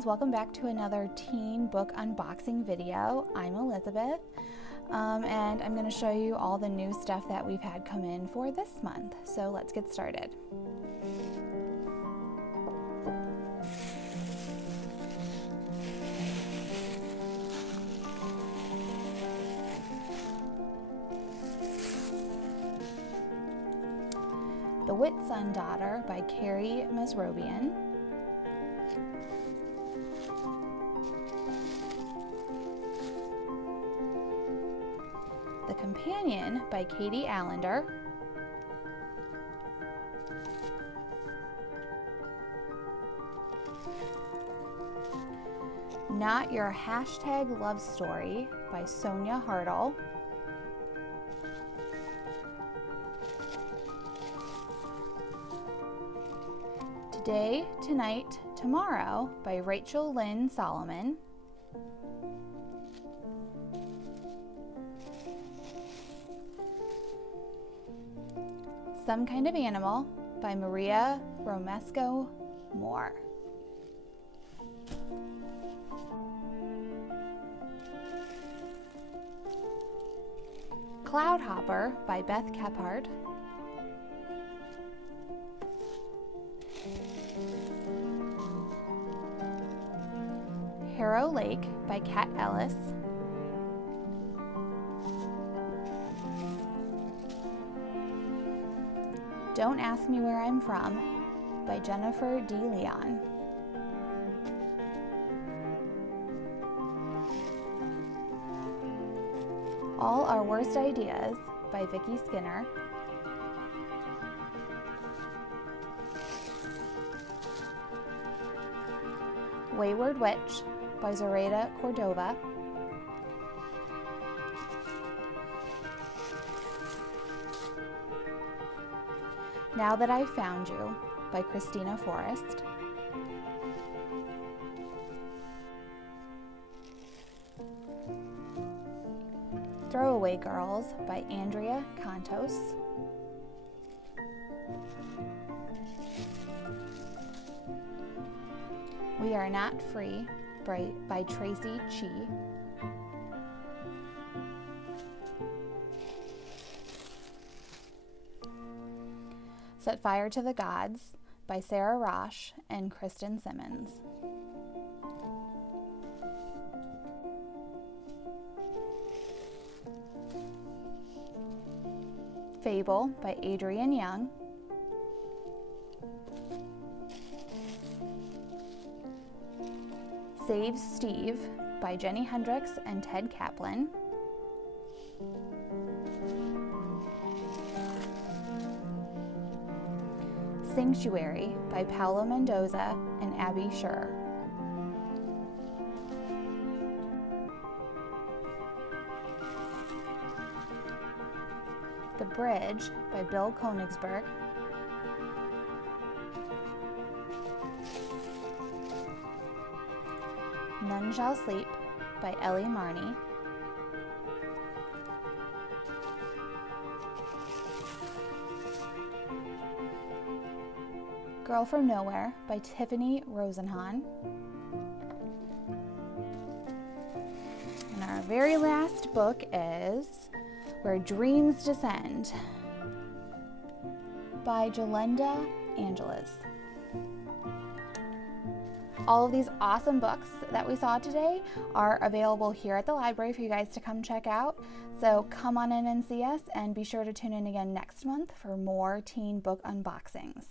friends, welcome back to another teen book unboxing video. I'm Elizabeth, and I'm going to show you all the new stuff that we've had come in for this month. So let's get started. The Whitsun Daughter by Carrie Masrobian. The Companion by Katie Allender. Not Your Hashtag Love Story by Sonia Hartle. Today, Tonight, Tomorrow by Rachel Lynn Solomon. Some Kind of Animal by Maria Romesco Moore. Cloudhopper by Beth Kephart. Harrow Lake by Kat Ellis. Don't Ask Me Where I'm From by Jennifer D. Leon. All Our Worst Ideas by Vicki Skinner. Wayward Witch by Zoraida Cordova. Now That I've Found You by Christina Forrest. Throwaway Girls by Andrea Contos. We Are Not Free by Tracy Chee. Set Fire to the Gods by Sarah Rosh and Kristen Simmons. Fable by Adrienne Young. Save Steve by Jenny Hendricks and Ted Kaplan. Sanctuary by Paolo Mendoza and Abby Scher. The Bridge by Bill Konigsberg. None Shall Sleep by Ellie Marney. Girl from Nowhere by Tiffany Rosenhan. And our very last book is Where Dreams Descend by Jolenda Angeles. All of these awesome books that we saw today are available here at the library for you guys to come check out. So come on in and see us, and be sure to tune in again next month for more teen book unboxings.